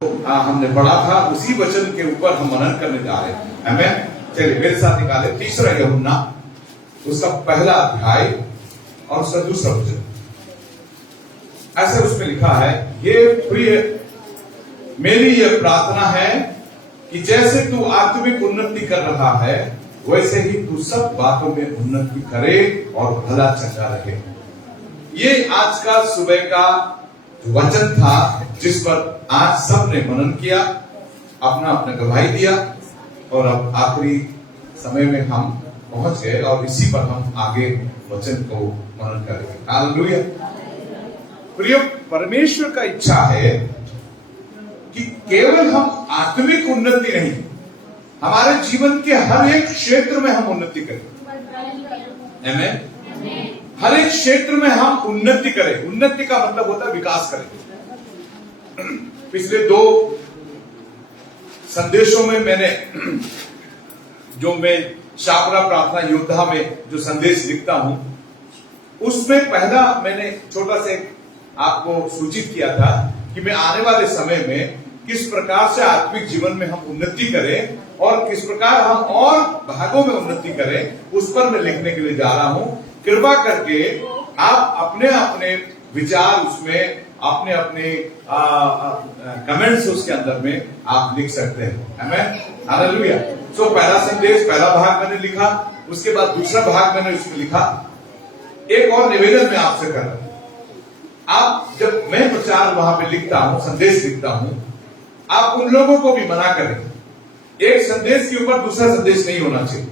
हमने पढ़ा था, उसी वचन के ऊपर हम मनन करने जा रहे हैं। आमीन। चलिए मेरे साथ निकाले तीसरा यूहन्ना, उसका पहला अध्याय और उसका दूसरा वचन। ऐसे उसमें लिखा है, ये प्रिय मेरी यह प्रार्थना है कि जैसे तू आत्मिक उन्नति कर रहा है वैसे ही तू सब बातों में उन्नति करे और भला चंगा रहे। ये आज का सुबह का वचन था जिस पर आज सबने मनन किया, अपना अपना गवाही दिया और अब आखिरी समय में हम पहुंच गए और इसी पर हम आगे वचन को मनन करेंगे। हालेलुया। प्रिय, परमेश्वर का इच्छा है कि केवल हम आत्मिक उन्नति नहीं, हमारे जीवन के हर एक क्षेत्र में हम उन्नति करें। आमीन। हर एक क्षेत्र में हम उन्नति करें। उन्नति का मतलब होता है विकास करें। पिछले 2 संदेशों में मैंने जो मैं शापरा प्रार्थना योद्धा में जो संदेश लिखता हूं, उसमें पहला मैंने छोटा से आपको सूचित किया था कि मैं आने वाले समय में किस प्रकार से आत्मिक जीवन में हम उन्नति करें और किस प्रकार हम और भागों में उन्नति करें, उस पर मैं लिखने के लिए जा रहा हूं। कृपा करके आप अपने अपने विचार उसमें, अपने अपने कमेंट्स उसके अंदर में आप लिख सकते हैं। आमीन। हालेलुया। सो पहला संदेश, पहला भाग मैंने लिखा, उसके बाद दूसरा भाग मैंने उसमें लिखा। एक और निवेदन मैं आपसे कर रहा हूं, आप जब मैं प्रचार वहां पे लिखता हूं, संदेश लिखता हूं, आप उन लोगों को भी मना करें, एक संदेश के ऊपर दूसरा संदेश नहीं होना चाहिए।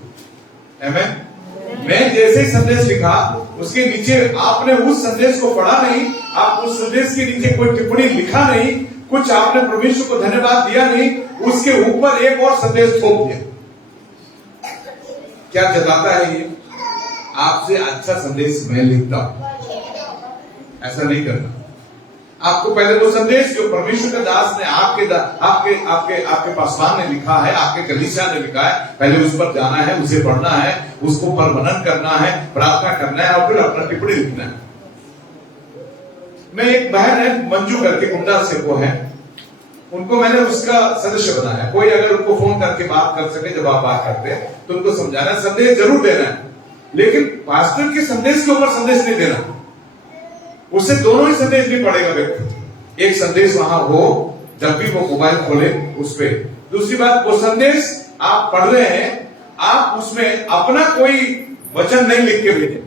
आमीन। मैं जैसे ही संदेश लिखा उसके नीचे आपने उस संदेश को पढ़ा नहीं, आप उस संदेश के नीचे कोई टिप्पणी लिखा नहीं, कुछ आपने परमेश्वर को धन्यवाद दिया नहीं, उसके ऊपर एक और संदेश थोप दिया। क्या जताता है ये? आपसे अच्छा संदेश मैं लिखता हूं। ऐसा नहीं करना। आपको पहले वो संदेश जो परमेश्वर का दास ने आपके पासवान ने लिखा है, आपके कलीसिया ने लिखा है, पहले उस पर जाना है, उसे पढ़ना है, उसको पर मनन करना है, प्रार्थना करना है और फिर अपना टिप्पणी लिखना है। मैं एक बहन है मंजू करके, कुंडा से वो है, उनको मैंने उसका सदस्य बनाया। कोई अगर उनको फोन करके बात कर सके, जब आप बात करते हैं तो उनको समझाना है, संदेश जरूर देना है, लेकिन पास्टर के संदेश के ऊपर संदेश नहीं देना। उससे दोनों ही संदेश नहीं पड़ेगा व्यक्ति। एक संदेश वहां हो जब भी वो मोबाइल खोले उस पे। दूसरी बात, वो संदेश आप पढ़ रहे हैं, आप उसमें अपना कोई वचन नहीं लिख के भेजें।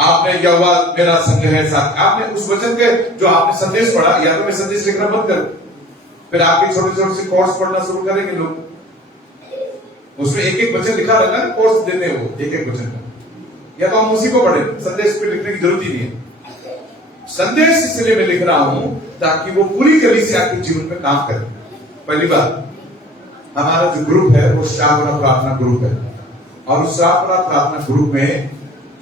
आपने यहोवा मेरा संग है साथ, आपने उस वचन के जो आपने संदेश पढ़ा, या तो मैं संदेश लिखना बंद करूं, फिर आपके छोटे छोटे से कोर्स पढ़ना शुरू करेंगे लोग। उसमें एक एक वचन लिखा रहता है, कोर्स देते हैं वो एक एक वचन का, या तो हम उसी को पढ़े, संदेश पे लिखने की जरूरत ही नहीं है। संदेश इसलिए मैं लिख रहा हूं ताकि वो पूरी कलीसिया के जीवन में काम करे। पहली बात, हमारा जो ग्रुप है वो शापरा प्रार्थना ग्रुप है, और उस शापरा प्रार्थना ग्रुप में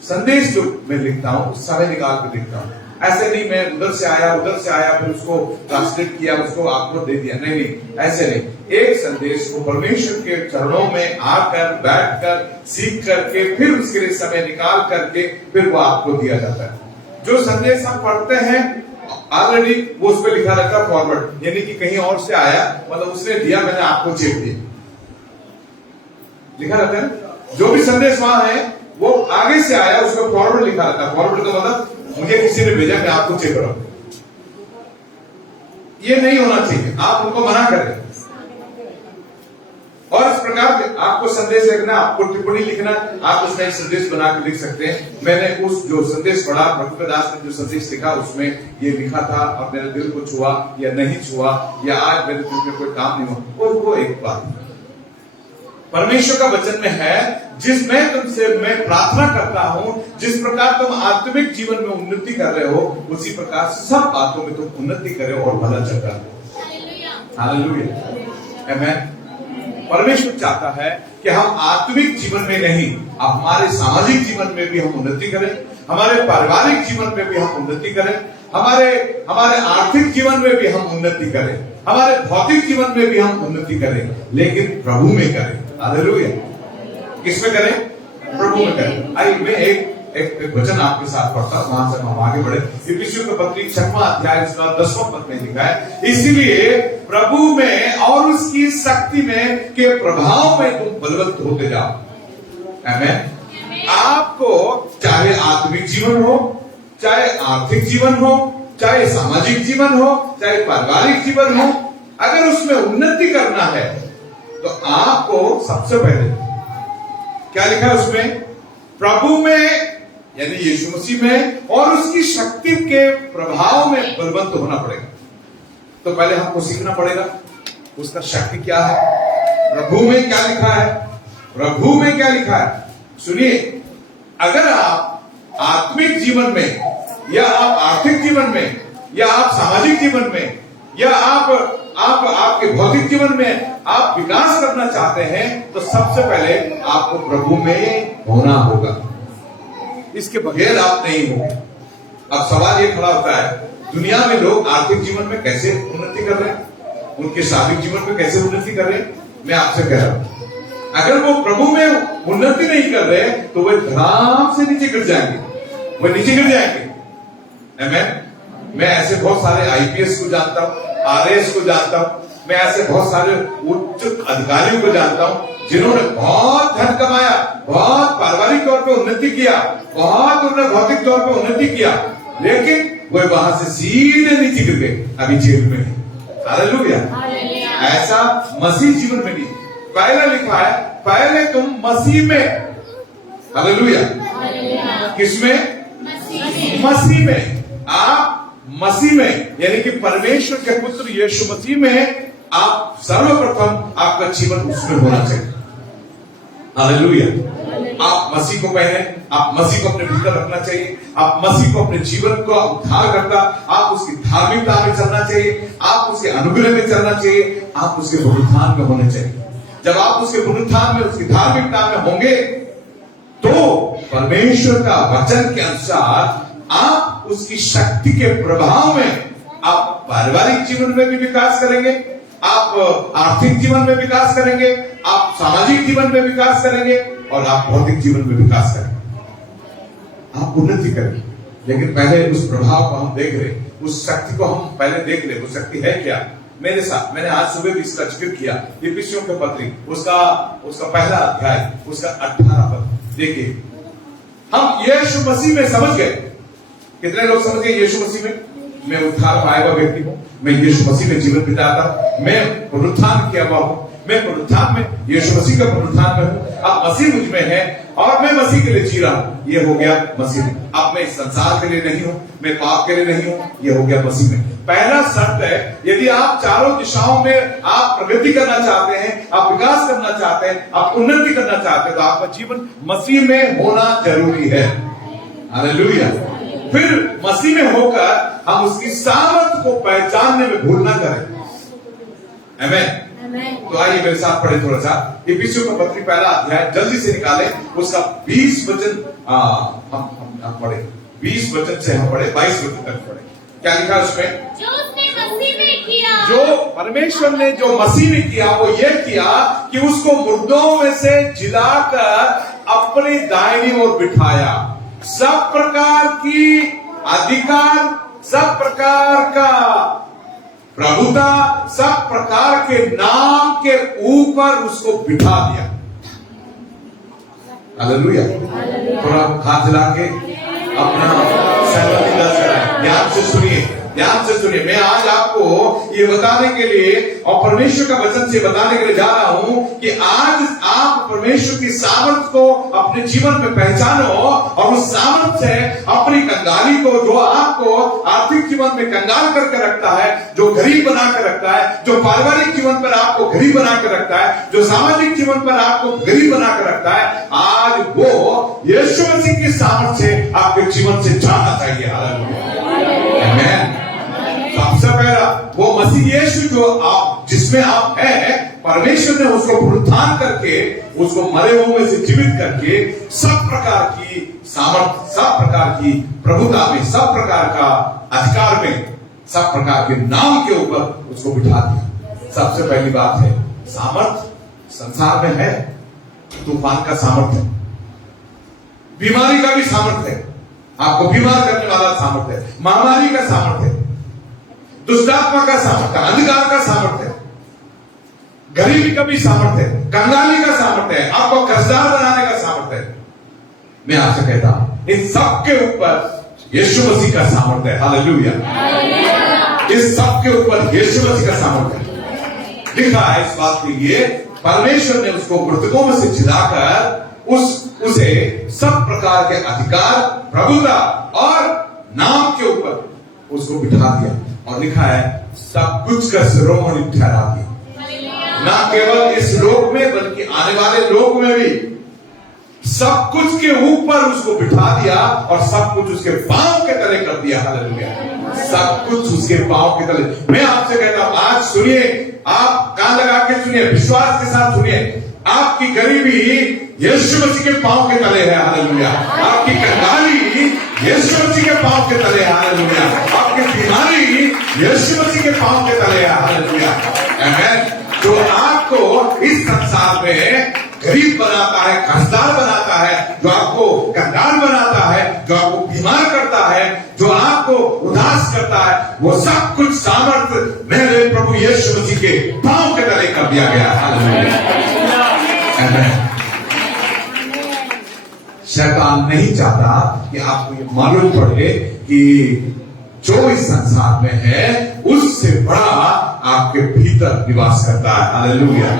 संदेश जो मैं लिखता हूं समय निकाल कर लिखता हूं। ऐसे नहीं मैं उधर से आया फिर उसको ट्रांसलेट किया, उसको आपको दे दिया, नहीं, ऐसे नहीं। एक संदेश को परमेश्वर के चरणों में आकर, बैठकर, सीख करके, फिर उसके लिए समय निकाल करके फिर वो आपको दिया जाता है। जो संदेश हम पढ़ते हैं ऑलरेडी वो उस पर लिखा रहता है फॉरवर्ड, यानी कि कहीं और से आया, मतलब उसने दिया, मैंने आपको चेक दिया, लिखा रहता है। जो भी संदेश वहां है वो आगे से आया, उसमें फॉरवर्ड लिखा रहता है। फॉरवर्ड का मतलब मुझे किसी ने भेजा, मैं आपको चेक करूं। ये नहीं होना चाहिए, आप उनको मना करें। और इस प्रकार से आपको संदेश लिखना, आपको टिप्पणी लिखना, आप उसमें एक संदेश बना के लिख सकते हैं। मैंने उस जो संदेश पढ़ा, प्रभुदास ने जो संदेश लिखा, उसमें ये लिखा था और मेरे दिल को छुआ या नहीं छुआ, या आज मेरे दिल में कोई काम नहीं हुआ, और वो एक बात परमेश्वर का वचन में है, जिसमें तुमसे मैं प्रार्थना करता हूं, जिस प्रकार तुम आत्मिक जीवन में उन्नति कर रहे हो, उसी प्रकार सब बातों में तुम उन्नति करो और भला चंगा रहो। हालेलुया। आमीन। परमेश्वर चाहता है कि हम आत्मिक जीवन में नहीं, अब हमारे सामाजिक जीवन में भी हम उन्नति करें, हमारे पारिवारिक जीवन में भी हम उन्नति करें, हमारे आर्थिक जीवन में भी हम उन्नति करें, हमारे भौतिक जीवन में भी हम उन्नति करें, लेकिन प्रभु में करें। हालेलुया। किसमें करें? प्रभु में करें। आइए मैं एक वचन आपके साथ पढ़ता हूं, वहां से हम आगे बढ़े। इफिसियों की पत्री 6वां अध्याय उसका 10वां पद में लिखा है, इसीलिए प्रभु में और उसकी शक्ति में के प्रभाव में तुम बलवंत होते जाओ। आमीन। आपको चाहे आत्मिक जीवन हो, चाहे आर्थिक जीवन हो, चाहे सामाजिक जीवन हो, चाहे पारिवारिक जीवन हो, अगर उसमें उन्नति करना है तो आपको सबसे पहले क्या लिखा है उसमें, प्रभु में यानी यीशु मसीह में और उसकी शक्ति के प्रभाव में बलवंत होना पड़ेगा। तो पहले हमको सीखना पड़ेगा उसका शक्ति क्या है, प्रभु में क्या लिखा है, प्रभु में क्या लिखा है। सुनिए, अगर आप आत्मिक जीवन में या आप आर्थिक जीवन में या आप सामाजिक जीवन में या आपके भौतिक जीवन में आप विकास करना चाहते हैं तो सबसे पहले आपको प्रभु में होना होगा, इसके बगैर आप नहीं होंगे। अब सवाल ये खड़ा होता है, दुनिया में लोग आर्थिक जीवन में कैसे उन्नति कर रहे हैं, उनके शारीरिक जीवन में कैसे उन्नति कर रहे हैं। मैं आपसे कह रहा हूं, अगर वो प्रभु में उन्नति नहीं कर रहे तो वे धड़ाम से नीचे गिर जाएंगे, वो नीचे गिर जाएंगे। आमीन। मैं ऐसे बहुत सारे आईपीएस को जानता हूं, आरएस को जानता हूं, मैं ऐसे बहुत सारे उच्च अधिकारियों को जानता हूं जिन्होंने बहुत धन कमाया, बहुत पारिवारिक तौर पे उन्नति किया, बहुत उन्होंने भौतिक तौर पे उन्नति किया, लेकिन वो वहां से सीधे नीचे गिर गए, अभी जेल में है। हालेलुया। ऐसा मसीह जीवन में नहीं। पहले लिखा है, पहले तुम मसीह में, हालेलुया, किसमें, मसीह में। आप मसीह में यानी कि परमेश्वर के पुत्र यीशु मसीह में आप सर्वप्रथम आपका जीवन उसमें होना चाहिए। हालेलुया। आप मसीह को पहने, आप मसीह को अपने भीतर रखना चाहिए, आप मसीह को अपने जीवन को उद्धार करता, आप उसकी धार्मिकता में चलना चाहिए, आप उसके अनुग्रह में चलना चाहिए, आप उसके पुनरुत्थान में होने चाहिए। जब आप उसके पुनरुत्थान में, उसकी धार्मिकता में होंगे तो परमेश्वर का वचन के अनुसार आप उसकी शक्ति के प्रभाव में आप पारिवारिक जीवन में भी विकास करेंगे, आप आर्थिक जीवन में विकास करेंगे, आप सामाजिक जीवन में विकास करेंगे और आप भौतिक जीवन में विकास करेंगे, आप उन्नति करेंगे। लेकिन पहले उस प्रभाव को हम देख रहे, उस शक्ति को हम पहले देख रहे, वो शक्ति है क्या। मेरे साथ मैंने आज सुबह भी इसका जिक्र किया, इफिसियों के पत्री उसका पहला अध्याय उसका 18 पद देखिए। हम यीशु मसीह में समझ गए, कितने लोग समझ गए यीशु मसीह में, मैं उद्धार पाया हुआ व्यक्ति हूं, मैं यीशु मसीह में जीवन बिताता, मैं पुनरुत्थान किया हुआ हूं, मैं पुनरुत्थान में यीशु मसीह का पुनरुत्थान में हूं, अब मसीह मुझ में है और मैं मसीह के लिए जी रहा हूं। ये हो गया मसीह में। अब मैं संसार के लिए नहीं हूं, मैं पाप के लिए नहीं हूं, ये हो गया मसीह में। पहला शर्त है, यदि आप चारों दिशाओं में आप प्रगति करना चाहते हैं, आप विकास करना चाहते हैं, आप उन्नति करना चाहते हैं, तो आपका जीवन मसीह में होना जरूरी है। हालेलुया। फिर मसीह में होकर हम उसकी सामर्थ को पहचानने में भूल ना करें। आमीन। तो आइए मेरे साथ पढ़े थोड़ा सा इफिसियों का पत्री पहला अध्याय, जल्दी से निकालें उसका 20 वचन हम पढ़े, 20 वचन से हम पढ़े 22 वचन तक पढ़े। क्या लिखा उसमें, जो उसने मसीह में किया, जो परमेश्वर ने जो मसीह में किया वो ये किया कि उसको मुर्दों में से जिलाकर अपनी दाहिनी ओर बिठाया, सब प्रकार की अधिकार, सब प्रकार का प्रभुता, सब प्रकार के नाम के ऊपर उसको बिठा दिया। हालेलुया। थोड़ा हाथ हिला के अपना सहमति दर्ज कराएं। ध्यान से सुनिए, ध्यान से सुनिए। मैं आज आपको ये बताने के लिए और परमेश्वर का वचन से बताने के लिए जा रहा हूं कि आज आप परमेश्वर की सामर्थ को अपने जीवन में पहचानो और उस सामर्थ से अपनी कंगाली को, जो आपको आर्थिक जीवन में कंगाल करके रखता है, जो गरीब बना के रखता है, जो पारिवारिक जीवन पर आपको गरीब बना के रखता है, जो सामाजिक जीवन पर आपको गरीब बना के रखता है, आज वो यीशु मसीह की सामर्थ से आपके जीवन से जाना चाहिए। आमीन। सबसे पहला वो मसीह यीशु जो आप, जिसमें आप हैं, परमेश्वर ने उसको पुनरुत्थान करके, उसको मरे हुए से जीवित करके सब प्रकार की सामर्थ, सब प्रकार की प्रभुता में, सब प्रकार का अधिकार में, सब प्रकार के नाम के ऊपर उसको बिठा दिया। सबसे पहली बात है सामर्थ संसार में है, तूफान का सामर्थ है, बीमारी का भी सामर्थ्य है, आपको बीमार करने वाला सामर्थ्य है, महामारी का सामर्थ्य है, दुष्टात्मा का सामर्थ्य, अंधकार का सामर्थ्य है, गरीबी का भी सामर्थ्य है, कंगाली का सामर्थ्य है, आपको कर्जदार बनाने का सामर्थ्य है। मैं आपसे कहता हूं इन सब के ऊपर यीशु मसीह का सामर्थ्य है। हालेलुया। इस सब के ऊपर यीशु मसीह का सामर्थ्य है। लिखा है इस बात के लिए परमेश्वर ने उसको मृतकों में से जिलाकर उसे सब प्रकार के अधिकार, प्रभुता और नाम के ऊपर उसको बिठा दिया, और लिखा है सब कुछ का शिरोमणि ठहरा दिया। ना केवल इस लोक में बल्कि आने वाले लोक में भी सब कुछ के ऊपर उसको बिठा दिया और सब कुछ उसके पांव के तले कर दिया। हालेलुया। सब कुछ उसके पांव के तले। मैं आपसे कहता हूं आज सुनिए, आप कान लगा के सुनिए, विश्वास के साथ सुनिए, आपकी गरीबी यीशु मसीह के पांव के तले है। हालेलुया। आपकी कंगाली यीशु मसीह के पांव के तले है। हालेलुया। आपकी बीमारी यीशु मसीह के पांव के तले है। हालेलुया। आमीन। जो आपको इस संसार में गरीब बनाता है, कर्जदार बनाता है, जो आपको कंगाल बनाता है, जो आपको बीमार करता है, जो आपको उदास करता है, वो सब कुछ सामर्थ्य मेरे प्रभु यीशु मसीह के पांव के तले कर दिया गया। शैतान नहीं चाहता कि आपको ये मालूम पड़े कि जो इस संसार में है उससे बड़ा आपके भीतर निवास करता है। हालेलुया।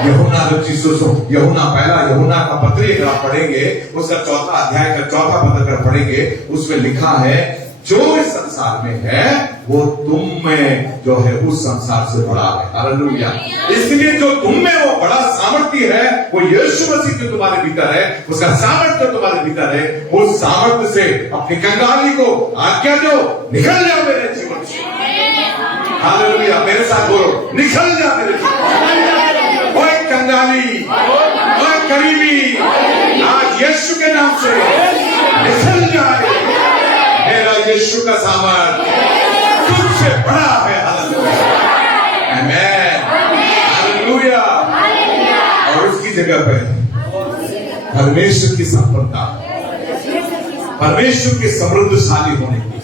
यूहन्ना पहला का पत्री अगर आप पढ़ेंगे, उसका 4 अध्याय का 4 पद अगर पढ़ेंगे, उसमें लिखा है जो इस संसार में है वो तुम में जो है उस संसार से बड़ा है। हालेलुया। इसलिए जो तुम में वो बड़ा सामर्थ्य है वो यीशु मसीह जो तुम्हारे भीतर है, उसका सामर्थ्य तुम्हारे भीतर है, उस सामर्थ्य से अपनी कंगाली को आज्ञा दो, निकल जाओ मेरे जीवन से। हालेलुया। मेरे साथ बोलो, निकल जा मेरे जीवन। ओए कंगाली, ओए गरीबी, आज यीशु के नाम से निकल जाए। मेरा यीशु का सामर्थ्य तुझसे बड़ा है। हालेलुया। आमीन। हालेलुया। और उसकी जगह पे परमेश्वर की संपन्नता, परमेश्वर के समृद्धशाली होने के लिए,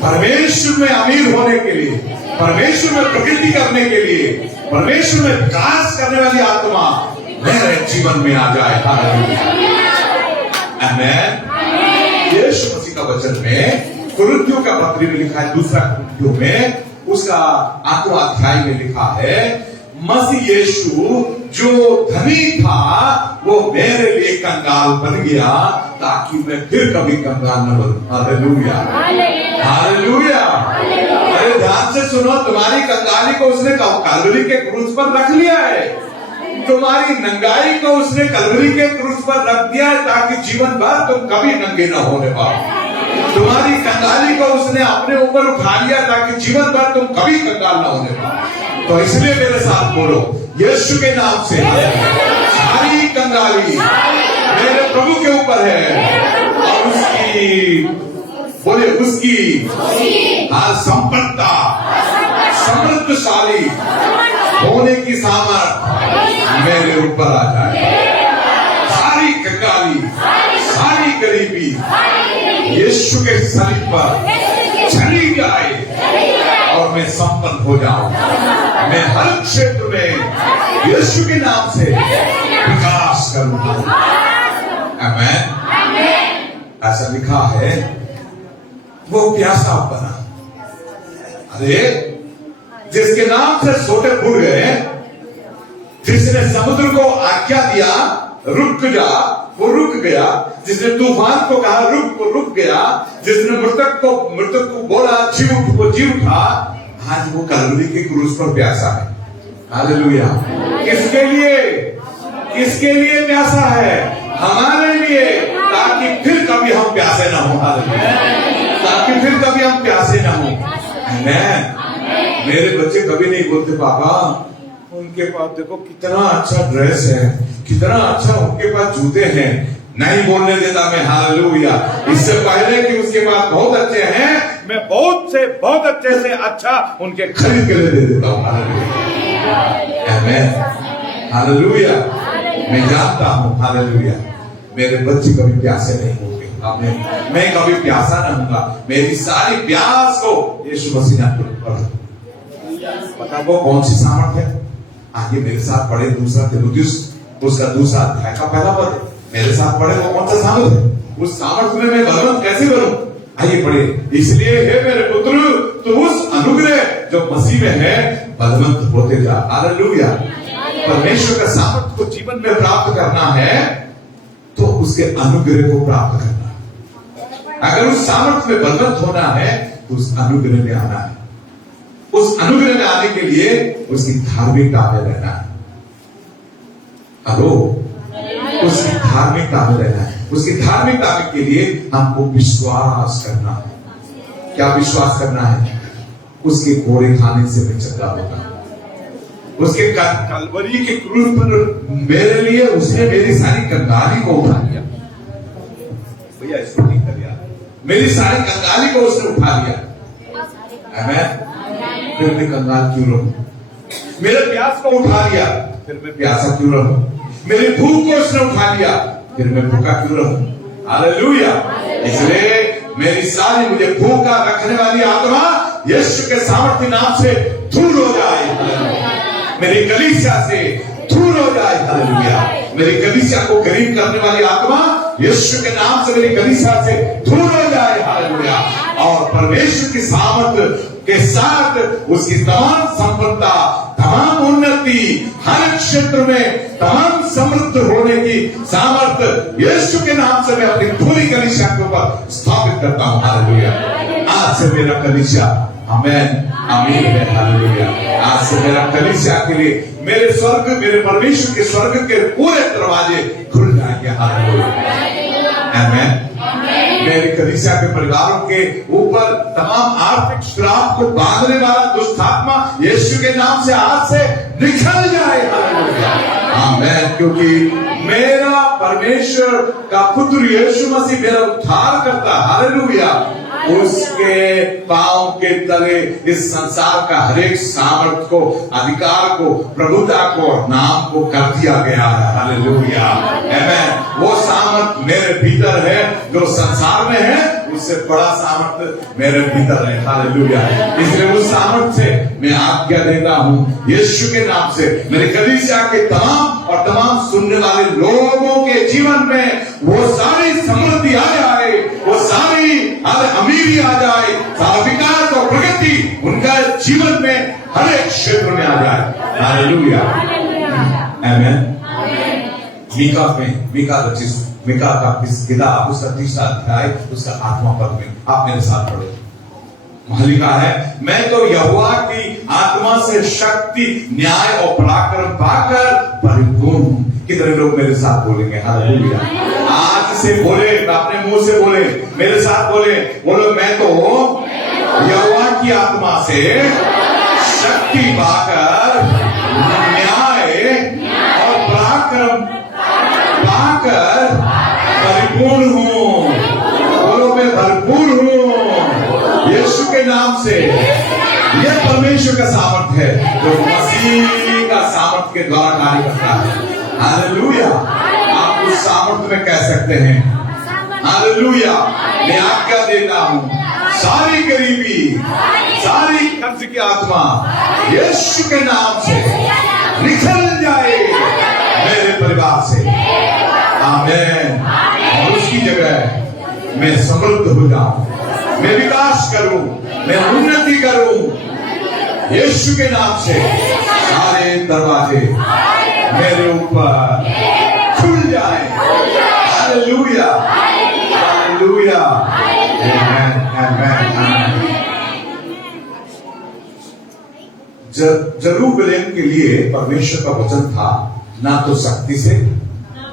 परमेश्वर में अमीर होने के लिए, परमेश्वर में प्रगति करने के लिए, परमेश्वर में विकास करने वाली आत्मा मेरे जीवन में आ जाए। हालेलुया। आमीन। यीशु मसीह का वचन में कुरिन्थियों का पत्री में लिखा है, 2 कुरिन्थियों में उसका 8वां अध्याय में लिखा है, मसीह यीशु जो धनी था वो मेरे लिए कंगाल बन गया ताकि मैं फिर कभी कंगाल न बनूं। हालेलुया। हालेलुया। अरे ध्यान से सुनो, तुम्हारी कंगाली को उसने कलवरी के क्रूस पर रख लिया है, तुम्हारी नंगाई को उसने कलवरी के क्रूस पर रख दिया है ताकि जीवन भर तुम कभी नंगे न होने पाओ। तुम्हारी कंगाली को उसने अपने ऊपर उठा लिया ताकि जीवन भर तुम कभी कंगाल न होने पाओ। तो इसलिए मेरे साथ बोलो, यीशु के नाम से सारी कंगाली मेरे प्रभु के ऊपर है, और उसकी बोले उसकी संपन्नता, समृद्धशाली होने की सामर्थ मेरे ऊपर आ जाए। सारी कंगाली, सारी गरीबी यीशु के शरीर पर चली जाए और मैं संपन्न हो जाऊं। मैं हर क्षेत्र में यीशु के नाम से विकास करूंगा। आमीन। ऐसा लिखा है, वो प्यासा बना। अरे जिसके नाम से छोटे बुड़ गए, जिसने समुद्र को आज्ञा दिया रुक जा, वो रुक गया। जिसने तूफान को कहा रुक, वो रुक गया। जिसने मृतक को बोला जी उठ, वो जी उठा। आज वो कलवरी के क्रूस पर प्यासा है। हालेलुया। किसके लिए? किसके लिए प्यासा है? हमारे लिए, ताकि फिर कभी हम प्यासे ना हो। हालेलुया। ताकि फिर कभी हम प्यासे ना हो। आमीन। मेरे बच्चे कभी नहीं बोलते पापा उनके पास देखो कितना अच्छा ड्रेस है, कितना अच्छा उनके पास जूते हैं, नहीं बोलने देता मैं। हालेलुया। इससे पहले कि उसके पास बहुत अच्छे हैं, मैं बहुत अच्छे से अच्छा उनके खरीद के लिए दे देता हूँ। हालेलुया। आमीन। हालेलुया। मैं जानता हूँ हालेलुया मेरे बच्चे कभी प्यासे नहीं होंगे। आमीन। मैं कभी प्यासा न होऊंगा। मेरी सारी प्यास को यीशु मसीह ने पूरी कर दिया। पता वो कौन सी सामर्थ है? आगे मेरे साथ पढ़े दूसरा तिमुथियुस उसका दूसरा अध्याय का पहला पद मेरे साथ पढ़े। वो कौन सा सामर्थ है? उस सामर्थ में मैं बलवंत कैसे बनूं? आइए पढ़े। इसलिए हे मेरे पुत्र तुम उस अनुग्रह जो मसीह में है बलवंत होते जा। हालेलुया। परमेश्वर का सामर्थ को जीवन में प्राप्त करना है तो उसके अनुग्रह को प्राप्त करना है। अगर उस सामर्थ में बलवंत होना है तो उस अनुग्रह में आना है। उस अनुग्रह में आने के लिए उसकी धार्मिकता में रहना है। हेलो, उसकी धार्मिकता में रहना है। उसकी धार्मिकता के लिए हमको विश्वास करना है। क्या विश्वास करना है? उसके कोड़े खाने से मैं चंगा होगा। उसके कलवरी के क्रूस पर मेरे लिए उसने मेरी सारी कंगाली को उठा लिया। भैया इसको ठीक कर दिया। मेरी सारी कंगाली को उसने उठा लिया। आमीन। फिर मैं कंगाल क्यों रहूं? मेरे प्यास को उठा लिया, फिर मैं प्यासा क्यों रहूं? मेरी भूख को उसने उठा लिया, फिर मैं भूखा क्यों रहूं? हालेलुया। इसलिए मेरी सारी मुझे भूखा रखने वाली आत्मा यीशु के सामर्थ्य नाम से दूर हो जाए। मेरी कलीसिया से दूर हो जाए। हालेलुया। मेरी कलीसिया को गरीब करने वाली आत्मा यीशु के नाम से मेरी कलीसिया से दूर हो जाए। हालेलुया। और परमेश्वर की सामर्थ्य के साथ उसकी तमाम संपन्नता, तमाम उन्नति, हर क्षेत्र में तमाम समृद्ध होने की सामर्थ्य यीशु के नाम से मैं अपनी पूरी कलीसिया के ऊपर स्थापित करता हूं। हालेलुया। आज से मेरा कलीसिया आमीन आमीन है। हालेलुया। आज से मेरा कलीसिया के लिए मेरे स्वर्ग, मेरे परमेश्वर के स्वर्ग के पूरे दरवाजे खुल जाएंगे। हालेलुया। आमीन। मेरे कलीसिया के परिवारों के ऊपर तमाम आर्थिक श्राप को बांधने वाला दुष्ट आत्मा यीशु के नाम से आज से निकल जाए। हालेलुया। आमीन। क्योंकि मेरा परमेश्वर का पुत्र यीशु मसीह मेरा उद्धार करता। हालेलुया। उसके पांव के तले इस संसार का हरेक सामर्थ को, अधिकार को, प्रभुता को और नाम को कर दिया गया है। हालेलुया। आमीन। वो सामर्थ मेरे भीतर है जो संसार में है, उससे बड़ा सामर्थ मेरे भीतर है। हालेलुया। इसलिए उस सामर्थ से मैं आज्ञा देता हूं यीशु के नाम से मेरे कलीसिया के तमाम और तमाम सुनने वाले लोगों के जीवन में वो सारी समृद्धि आ जाए, वो सारी अमीरी आ जाए, सारा विकास और प्रगति उनका जीवन में हर एक क्षेत्र में आ जाए। हालेलुया। आमीन। मीका का किताब उसका तीसरा अध्याय उसका 8वां पद में आप मेरे साथ पढ़ो। वहां लिखा है, मैं तो यहोवा की आत्मा से शक्ति, न्याय और पराक्रम पाकर परिपूर्ण हूं। कितने लोग मेरे साथ बोलेंगे? हालेलुया। आज से बोले, अपने मुंह से बोले, मेरे साथ बोले, बोलो मैं तो यहोवा की आत्मा से शक्ति पाकर, न्याय और पराक्रम पाकर परिपूर्ण हूं। बोलो मैं भरपूर हूं यीशु के नाम से। यह परमेश्वर का सामर्थ है जो मसीह का सामर्थ के द्वारा कार्य करता है। हालेलुया। आप उस सामर्थ में कह सकते हैं हालेलुया। मैं आज्ञा देता हूं सारी गरीबी, सारी कर्ज की आत्मा यीशु के नाम से निकल जाए मेरे परिवार से। आमीन। और उसकी जगह मैं समृद्ध हो जाऊं, मैं विकास करूं, मैं उन्नति करूं। यीशु के नाम से सारे दरवाजे मेरे ऊपर खुल जाए। हालेलुया। हालेलुया। आमीन। आमीन। जरूबेल के लिए परमेश्वर का वचन था, ना तो शक्ति से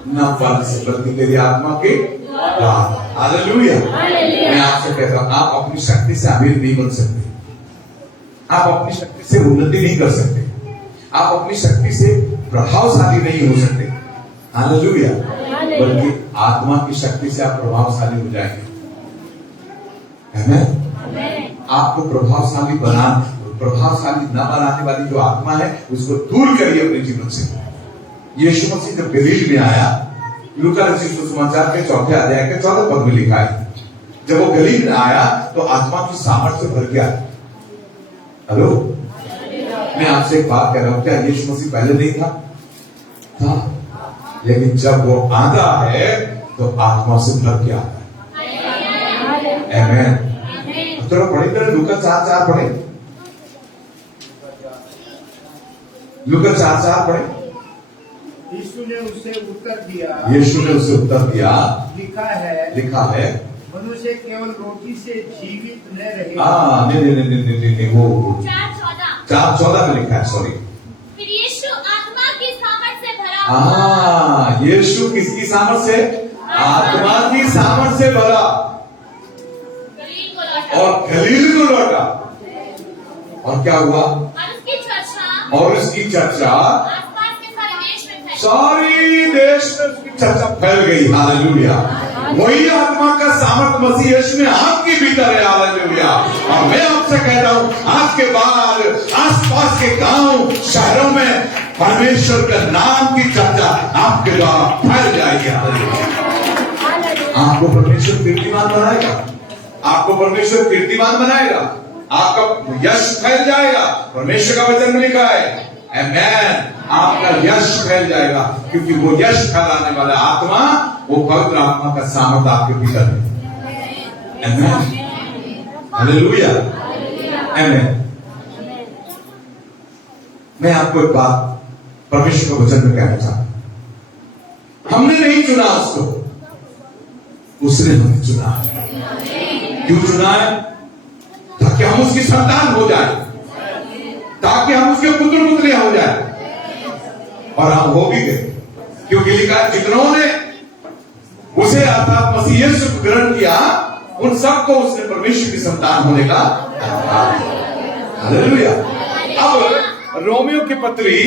ना बल से, बल्कि तेरी आत्मा के द्वारा। हालेलुया। मैं आपसे कहता हूं, आप अपनी शक्ति से अमीर नहीं बन सकते, आप अपनी शक्ति से उन्नति नहीं कर सकते, आप अपनी शक्ति से प्रभावशाली नहीं हो सकते। हालेलुया। बल्कि आत्मा की शक्ति से आप प्रभावशाली हो जाएंगे। आमीन। आपको प्रभावशाली न बनाने वाली जो आत्मा है उसको दूर करिए अपने जीवन से। यीशु मसीह जब गलील में आया, लूका रचित सुसमाचार के 4 अध्याय के 14 पद में लिखा है, जब वो गलील में आया तो आत्मा की सामर्थ्य से भर गया। हेलो, मैं आपसे एक बात कह रहा हूं, क्या यीशु मसीह पहले नहीं था? लेकिन जब वो आता है तो आत्मा से भर के आता है। आमीन। चलो पढ़े मेरे लूका 4:4 पढ़े, लूका 4:4 पढ़े। यीशु ने उसे उत्तर दिया, लिखा है मनुष्य केवल रोटी से जीवित न रहेगा। नहीं, वो 4:14 में लिखा है, सॉरी। फिर यीशु आत्मा की सामर्थ से भरा। यीशु किसकी सामर्थ से? आत्मा की सामर्थ से भरा गलील को लौटा। और गलील को लौटा। और क्या हुआ? और उसकी चर्चा आसपास के सारे देश में फैली। सारी देश में उसकी चर्चा फैल गई। हालेलुया। वही आत्मा का सामर्थ मसीह यीशु में आपके भीतर है। हालेलुया। और मैं आपसे कहता हूं, आज के बाद आसपास के गांव शहरों में परमेश्वर के नाम की चर्चा आपके द्वारा फैल जाएगी। हालेलुया। आपको परमेश्वर कीर्तिमान बनाएगा, आपको परमेश्वर कीर्तिमान बनाएगा, आपका यश फैल जाएगा। परमेश्वर का वचन में लिखा है, आमीन, आपका यश फैल जाएगा, क्योंकि वो यश फैलाने वाला आत्मा, वो पवित्र आत्मा का सामर्थ्य आपके भीतर है। आमीन, हालेलुया, आमीन। मैं आपको एक बात परमेश्वर के वचन में कहना चाहता हूं, हमने नहीं चुना उसको, उसने हमें चुना। क्यों चुना है? ताकि हम उसकी संतान हो जाए, ताकि हम उसके पुत्र पुत्रियां हो जाए। और हम हो भी गए, क्योंकि लिखा है, जितनों ने उसे अर्थात मसीह यीशु को ग्रहण किया, उन सबको उसने परमेश्वर की संतान होने का। हालेलुया। अब रोमियो की पत्री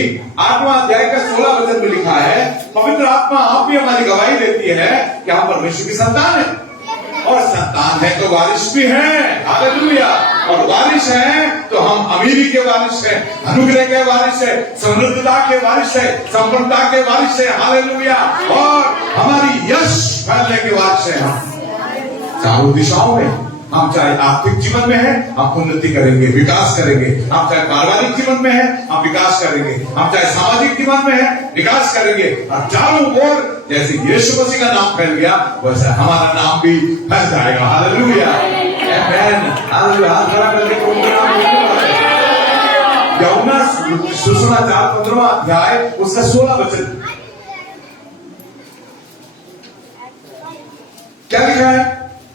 8वां अध्याय का 16 वचन में लिखा है, पवित्र आत्मा आप भी हमारी गवाही देती है कि हम परमेश्वर की संतान है, और संतान है तो वारिस भी है। हालेलुया। और वारिस है तो हम अमीरी के वारिस हैं, अनुग्रह के वारिस है, समृद्धता के वारिस है, संपन्नता के वारिस है। हालेलुया। और हमारी यश फैलने के वारिस है। हम चारों दिशाओं में, हम चाहे आर्थिक जीवन में है, हम उन्नति करेंगे, विकास करेंगे। हम चाहे पारिवारिक जीवन में है, हम विकास करेंगे। हम चाहे सामाजिक जीवन में है, विकास करेंगे। और चारों ओर जैसे यीशु मसीह का नाम फैल गया, वैसे हमारा नाम भी फैल जाएगा। हालेलुया, आमीन, हालेलुया। हाथ खड़ा करके यूहन्ना सुसमाचार 15वां अध्याय उसका 16 वचन क्या लिखा है?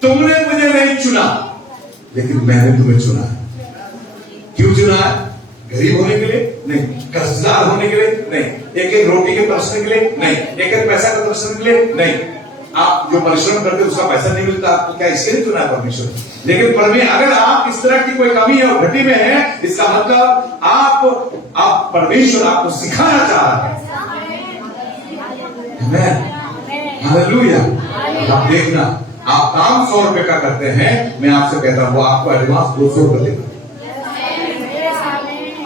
तुमने मुझे नहीं चुना, लेकिन मैंने तुम्हें चुना है। क्यों चुना है? गरीब होने के लिए नहीं, कर्जदार होने के लिए नहीं, एक एक रोटी के तरसने के लिए नहीं, एक एक पैसा के तरसने के लिए नहीं। आप जो परिश्रम करते उसका पैसा नहीं मिलता आपको, क्या इसके लिए चुना है परमेश्वर? लेकिन परमेश्वर, अगर आप इस तरह की कोई कमी और घटी में है, इसका मतलब आप परमेश्वर आपको सिखाना चाह रहा है। हालेलुया। आप देखना, आप काम 100 रुपए का करते हैं, मैं आपसे कहता हूं, वो आपको एडवांस 200 रुपए देगा।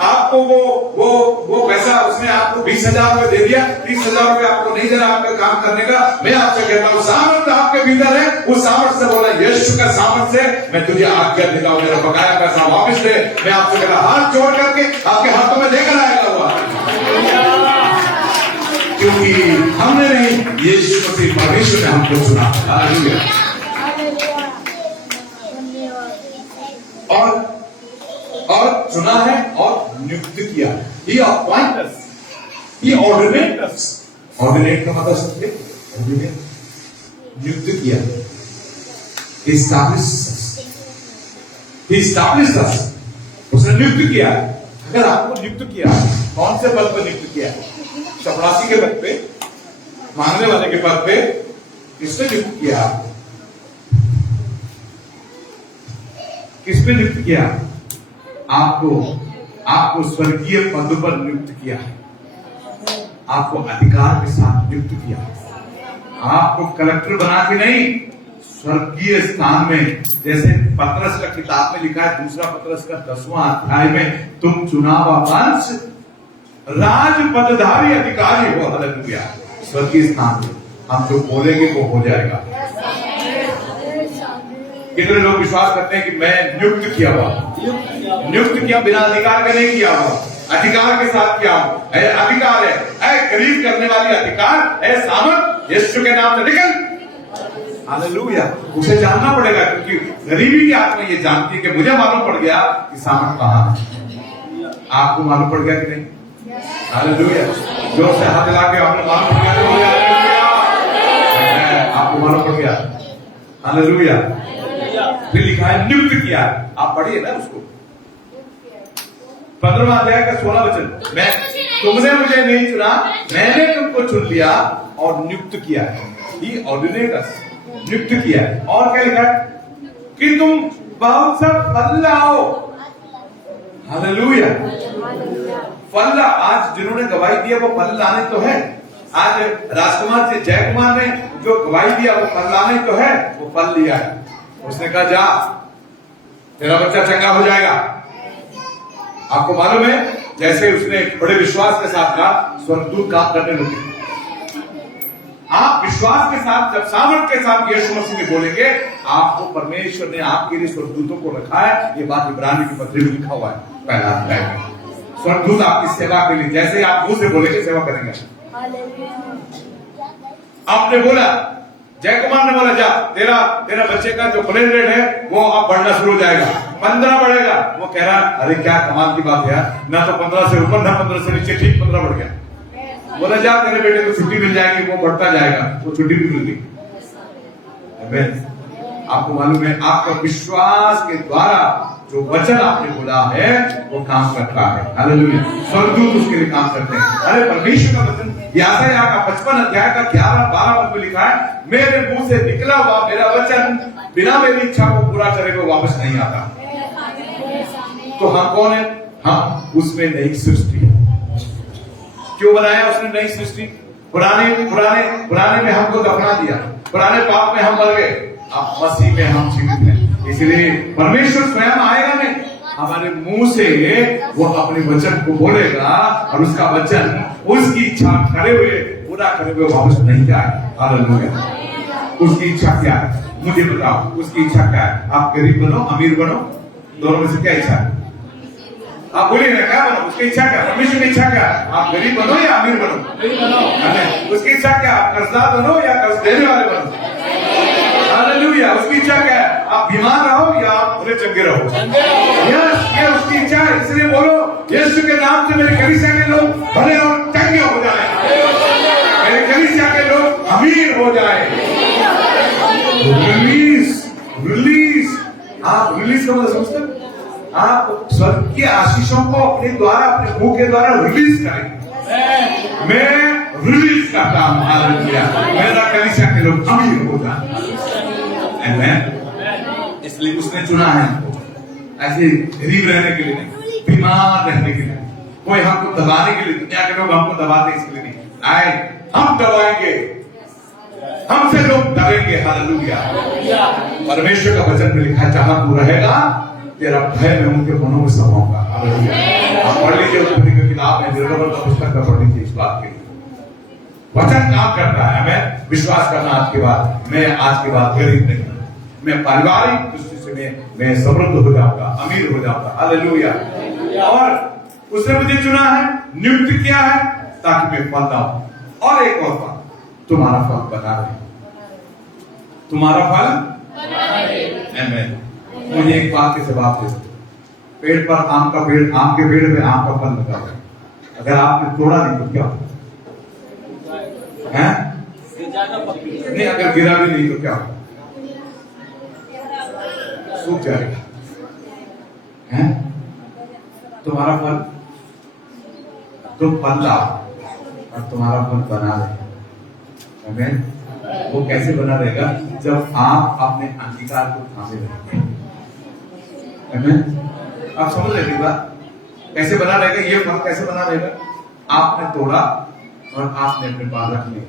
आपको वो पैसा उसने आपको 20,000 रुपए दे दिया, 30,000 रुपए आपको नहीं दे रहा आपका काम करने का। मैं आपसे कहता हूं, सामर्थ्य आपके भीतर है, उस सामर्थ्य से बोला, यीशु का सामर्थ्य से मैं तुझे आज्ञा देता हूं, मेरा बकाया पैसा वापस दे। मैं आपसे कहता हूं, हाथ जोड़ करके आपके हाथों में देकर आएगा हुआ, क्योंकि हमने नहीं, यीशु मसीह परमेश्वर ने हमको चुना। हालेलुया। और चुना है और नियुक्त किया। He appointed us, He ordained us। Ordinate का मतलब समझे? नियुक्त किया। He established us। उसने नियुक्त किया। अगर आपको नियुक्त किया, कौन से पद पर नियुक्त किया? चपरासी के पद पे, मांगने वाले के पद पे, किसने नियुक्त किया? किस पे नियुक्त किया? आपको स्वर्गीय पद पर नियुक्त किया है, आपको अधिकार के साथ नियुक्त किया, आपको कलेक्टर बना के नहीं, स्वर्गीय स्थान में, जैसे पतरस का किताब में लिखा है, दूसरा पतरस का 10वां अध्याय में, तुम चुनाव वंश राज पदधारी अधिकारी हो। हालेलुया। स्वर्गीय स्थान में हम जो बोलेंगे वो हो जाएगा। कितने लोग विश्वास करते हैं कि मैं नियुक्त किया हुआ, नियुक्त किया बिना अधिकार का नहीं किया हुआ, अधिकार के साथ किया हूं। अधिकार है गरीब करने वाली अधिकार है, सामर्थ यीशु के नाम से निकल। हालेलुया। उसे जानना पड़ेगा, क्योंकि गरीबी की आत्मा ये जानती है कि मुझे मालूम पड़ गया कि सामर्थ कहां है। आपको मालूम पड़ गया कि नहीं? हालेलुया। जोर से हाथ हिला के आपने मालूम पड़ गया, आपको मालूम पड़ गया। हालेलुया। फिर लिखा है नियुक्त किया। आप पढ़िए ना उसको, 15वां अध्याय का 16 वचन। मैं तुमने मुझे नहीं चुना, मैंने तुमको चुन लिया और नियुक्त किया है। He ordained us, नियुक्त किया है। और क्या लिखा है? कि तुम बहुत सा फल लाओ। हालेलुया। फल, आज जिन्होंने गवाही दिया वो फल लाने तो है। आज राजकुमार से जय कुमार ने जो गवाही दिया वो फल लाने तो है, वो फल लिया है। उसने कहा जा, तेरा बच्चा चंगा हो जाएगा। आपको मालूम है, जैसे उसने बड़े विश्वास के साथ कहा, स्वर्गदूत काम करने लगे। आप विश्वास के साथ, जब सामर्थ के साथ यीशु मसीह में बोलेंगे, आपको परमेश्वर ने आपके लिए स्वर्गदूतों को रखा है। ये बात इब्रानी की पत्री में लिखा हुआ है, पहला अध्याय में। स्वर्गदूत आपकी सेवा के लिए, जैसे आप मुंह से बोलेंगे सेवा करेंगे। आपने बोला, जय कुमार ने बोला जा, तेरा बच्चे का जो प्लेन रेट है वो अब बढ़ना शुरू हो जाएगा, 15 बढ़ेगा। वो कह रहा अरे क्या कमाल की बात है यार, ना तो 15 से ऊपर ना 15 से नीचे, ठीक 15 बढ़ गया। बोला जा, तेरे बेटे को छुट्टी मिल जाएगी, वो बढ़ता जाएगा। वो छुट्टी भी मिल गई। आपको मालूम है, आपका विश्वास के द्वारा जो वचन आपने बोला है वो काम करता है। हालेलुया। स्वर्गदूत उसके लिए काम करते हैं। अरे परमेश्वर का वचन यशायाह का 55 अध्याय का 11-12 पद में लिखा है, मेरे मुंह से निकला हुआ मेरा वचन बिना मेरी इच्छा को पूरा करे वो वापस नहीं आता। तो हम कौन है? हम उसमें नई सृष्टि है। क्यों बनाया उसने नई सृष्टि? पुराने में हमको दफना दिया, पुराने पाप में हम मर गए, अब मसीह में हम जीवित हैं। इसलिए परमेश्वर स्वयं आएगा नहीं, हमारे मुंह से वो अपने वचन को बोलेगा और उसका वचन उसकी इच्छा करे हुए पूरा करे हुए वापस नहीं जाए। हालेलुया। उसकी इच्छा क्या है मुझे बताओ, उसकी इच्छा क्या है? आप गरीब बनो, अमीर बनो, दोनों में से क्या इच्छा है? आप बोलिए ना, क्या बनो? उसकी इच्छा क्या? परमेश्वर की इच्छा क्या? आप गरीब बनो या अमीर बनो? उसकी इच्छा क्या? आप कर्जदार बनो या कर्ज देने वाले बनो? हालेलुया। उसकी इच्छा क्या है? आप बीमार रहो या आप भले चंगे रहो? ये उसकी इच्छा है। इसलिए बोलो, यीशु के नाम से मेरे कलीसिया के लोग भले और चंगे हो जाए, मेरे कलीसिया के लोग अमीर हो जाए। रिलीज। आप रिलीज का मतलब समझते हैं? आप स्वर्ग की आशीषों को अपने द्वारा, अपने मुंह के द्वारा रिलीज करें। मैं रिलीज करता हूं। हालेलुया। मेरा कलीसिया के लोग अमीर हो जाए। इसलिए उसने चुना है हमको, ऐसे गरीब रहने के लिए नहीं, बीमार रहने के लिए। कोई हमको दबाने के लिए, दुनिया के लोग हमको दबाते इसके लिए नहीं आए, हम दबाएंगे, हमसे लोग डरेंगे। हालेलुया। परमेश्वर का वचन में लिखा है, जहां तू रहेगा तेरा भय में उनके मनों में समाऊंगा। हालेलुया। आप पढ़ लीजिए उत्पत्ति की किताब में, निर्गमन का पुस्तक में पढ़ लीजिए इस बात के लिए। वचन काम करता है। हमें विश्वास करना आज के बाद, मैं आज के बाद गरीब नहीं, मैं पारिवारिक दृष्टि से मैं समृद्ध हो जाऊंगा, अमीर हो जाऊंगा। हालेलुया। और उसने मुझे चुना है, नियुक्त किया है ताकि मैं फल लाऊं। और एक और बात, तुम्हारा फल बना रहे, तुम्हारा फल बना रहे। आमीन। मुझे एक बात के जवाब दे, पेड़ पर आम के पेड़ पे आम का फल लगा है, अगर आपने तोड़ा नहीं तो क्या है? नहीं, अगर गिरा भी नहीं तो क्या होगा? सूख जाएगा। हैं? तुम्हारा फल, तुम फल लाओ और तुम्हारा फल बना रहे। आमीन। वो कैसे बना रहेगा? जब आप अपने अंगीकार को थामे रहेंगे। आमीन। आप समझ रहे बात? कैसे बना रहेगा? ये फल कैसे बना रहेगा? आपने तोड़ा और आपने अपने पास रख लिया।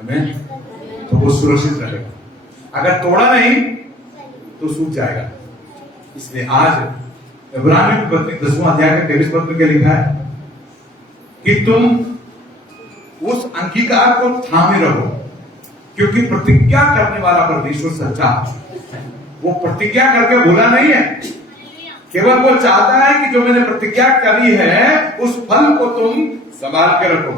आमीन। तो वो सुरक्षित रहेगा। अगर तोड़ा नहीं तो सूख जाएगा। इसलिए आज इब्रानी की पत्री 10वां अध्याय का 23 पद में क्या लिखा है कि तुम उस अंगीकार को थामे रहो क्योंकि प्रतिज्ञा करने वाला परमेश्वर सच्चा है। वो प्रतिज्ञा करके भूला नहीं है, केवल वो चाहता है कि जो मैंने प्रतिज्ञा करी है उस फल को तुम संभाल के रखो,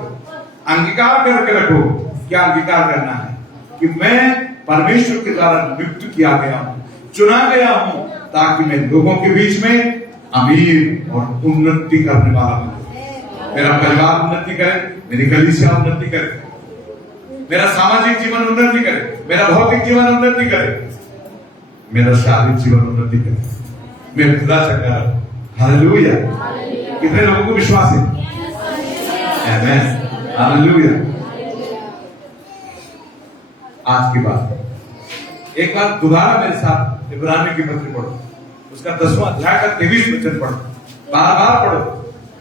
अंगीकार करके रखो। क्या अंगीकार करना है? कि मैं परमेश्वर के द्वारा नियुक्त किया गया हूं, चुना गया हूं, ताकि मैं लोगों के बीच में अमीर और उन्नति करने वाला हूं। मेरा परिवार उन्नति करे, मेरी कलीसिया उन्नति करे, मेरा सामाजिक जीवन उन्नति करे, मेरा भौतिक जीवन उन्नति करे, मेरा शारीरिक जीवन उन्नति करे। मैं खुदा चंगा रहूं। हालेलुया। कितने लोगों को विश्वास है? आमीन। हालेलुया। आज की बात एक बार दोबारा मेरे साथ इब्रानियों की पत्री पढ़ो, उसका 10वां अध्याय का 23 वचन पढ़ो, बार बार पढ़ो।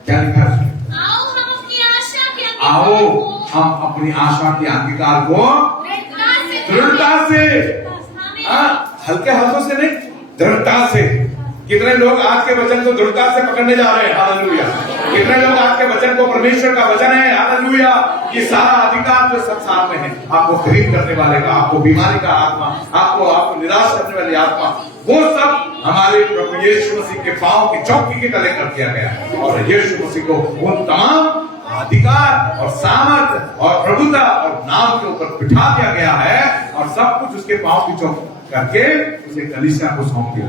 क्या लिखा है? आओ हम अपनी आशा के अंगीकार को दृढ़ता से, हल्के हाथों से नहीं, दृढ़ता से। कितने लोग आज के वचन को दृढ़ता से पकड़ने जा रहे हैं? हालेलुया। कितने लोग आज के वचन को, परमेश्वर का वचन है, हालेलुया, ये सारा अधिकार जो संसार में है, आपको खरीद करने वाले का, आपको बीमारी का आत्मा, आपको निराश करने वाली आत्मा, वो सब हमारे प्रभु यीशु मसीह के पांव की चौकी के तले कर दिया गया है। और यीशु मसीह को उन तमाम अधिकार और सामर्थ्य और प्रभुता और नाम के ऊपर बिठा दिया गया है, और सब कुछ उसके पांव की चौकी करके उसे कलीसिया को सौंप दिया।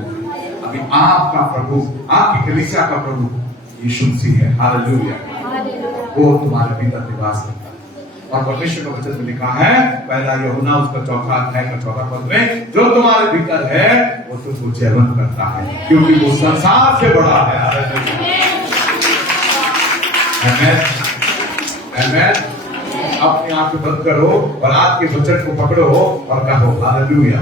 अभी आपका प्रभु, आपकी कलीसिया का प्रभु यीशु मसीह है। हालेलुया। वो तुम्हारे भीतर निवास करता है। और परमेश्वर का वचन में लिखा है, पहला यूहन्ना उसका 4 अध्याय का 14 पद में, जो तुम्हारे भीतर है वो तुमको जयवंत करता है, क्योंकि वो संसार से बड़ा है। आमीन। आमीन। अपनी आंखें बंद करो और आज के वचन को पकड़ो और कहो हालेलुया।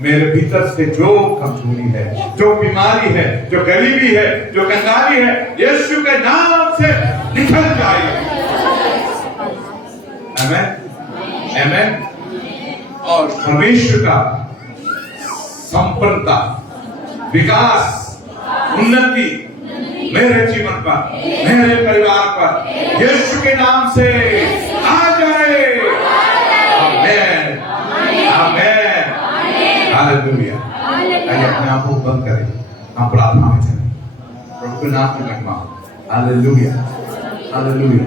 मेरे भीतर से जो कमजोरी है, जो बीमारी है, जो गरीबी है, जो कंगाली है, यीशु के नाम से निकल जाए। आमीन। आमीन। और परमेश्वर का संपन्नता, विकास, उन्नति मेरे जीवन पर, मेरे परिवार पर यीशु के नाम से आ जाए। आमीन। आमीन। हालेलुया। आइए अपने आप को बंद करें, हम प्रार्थना में चलें। प्रभु के नाम की महिमा। हालेलुया। हालेलुया।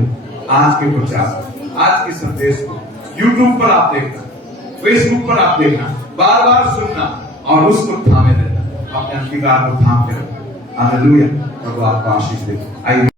आज के प्रचार, आज के संदेश को YouTube पर आप देखना, Facebook पर आप देखना, बार बार सुनना और उसको थामे रहना, अपने अंगीकार को थाम के रखना। हालेलुया। प्रभु आपको आशीष दे। आइए।